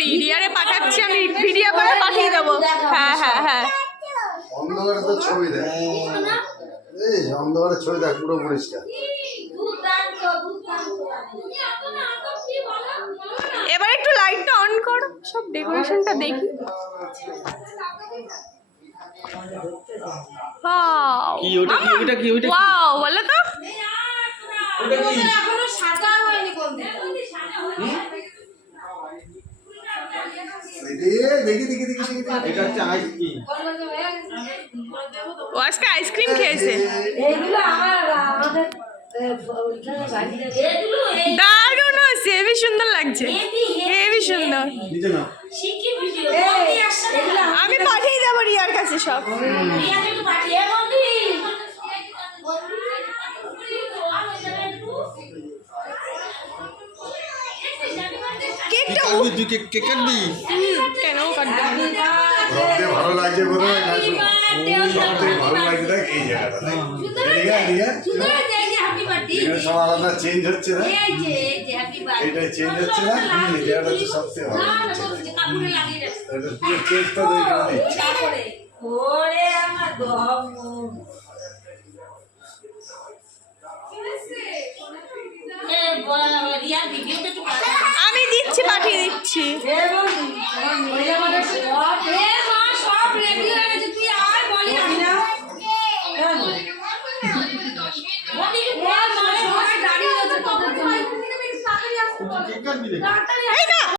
করি, রিয়ারে পাঠাচ্ছি, আমি ভিডিও করে পাঠিয়ে দেবো। হ্যাঁ হ্যাঁ হ্যাঁ। অন্ধকারে তো ছবি দেখ, এই অন্ধকারে ছবি দেখ পুরো পরিষ্কার। এবার একটু লাইটটা অন কর, সব ডেকোরেশনটা দেখি। ওয়াও, কি ওটা কি ওটা কি ওটা কি? ওয়াও বলো তো। ওটা কি? এখনো সাজা হয়নি কোন দিকে? দেখি দেখি দেখি দেখি এটা হচ্ছে আইসক্রিম। ও আজকে আইসক্রিম খেয়েছে। এগুলো আমাদের দারুণ হয়েছে, হেবি সুন্দর লাগছে, হেবি সুন্দর। নিচে না আমি পাঠিয়ে দেবো রিয়ার কাছে সব। কেকটা কাটবি তুই কেক কাটবি? কেন কাটবে? সবথেকে ভালো লাগছে কোথায় নাচু, সবথেকে ভালো লাগছে দেখ এই জায়গাটা দেখ, এদিকে এদিকে এখানে সব আলাদা চেঞ্জ হচ্ছে না, এইটাই চেঞ্জ হচ্ছে না, এই জায়গাটা হচ্ছে সবথেকে ভালো লাগছে। এটা পুরো চেঞ্জটা তো এখানে দিচ্ছে। আমি দিচ্ছি, পাঠিয়ে দিচ্ছি।